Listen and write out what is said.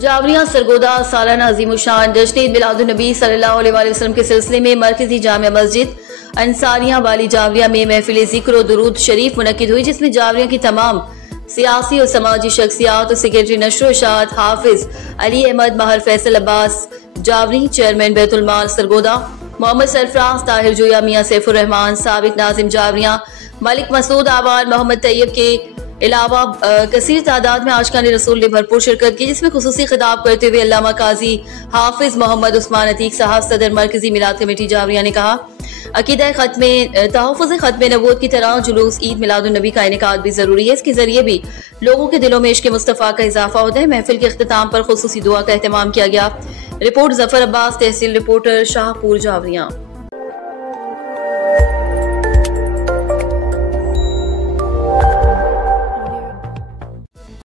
जावरिया सरगोदा सालाना अजीमुशान जश्न ईद मिलादुन्नबी सल्लल्लाहु अलैहि वसल्लम के सिलसिले में मरकजी जामिया मस्जिद अंसारिया वाली जावरिया में महफिल ज़िक्र और दुरूद शरीफ मुनक्किद हुई, जिसमें जावरिया की तमाम सियासी और समाजी शख्सियात और सेक्रेटरी नशर इशाअत हाफिज अली अहमद, महर फैसल अब्बास जावरी, चेयरमैन बैतुल माल सरगोदा मोहम्मद सरफराज ताहिर जोया, मियां सैफुर रहमान, साबिक नाजिम जावरिया, मलिक मसूद आवान, मोहम्मद तैयब के अलावा कसीर तादाद में आशिकान रसूल ने भरपूर शिरकत की, जिसमें खुसूसी खिताब करते हुए अल्लामा काजी हाफिज मोहम्मद उस्मान अतीक साहब सदर मरकजी मिलाद कमेटी जावरिया ने कहा, अकीदा तहफ़्फ़ुज़ ख़त्म नबूवत की तरह जुलूस ईद मिलादुन्नबी का इनेकाद भी जरूरी है। इसके जरिए भी लोगों के दिलों में इश्क़ मुस्तफ़ा का इजाफा होता है। महफिल के इख्तिताम पर खुसूसी दुआ का एहतमाम किया गया। रिपोर्ट जफर अब्बास, तहसील रिपोर्टर शाहपुर जावरिया।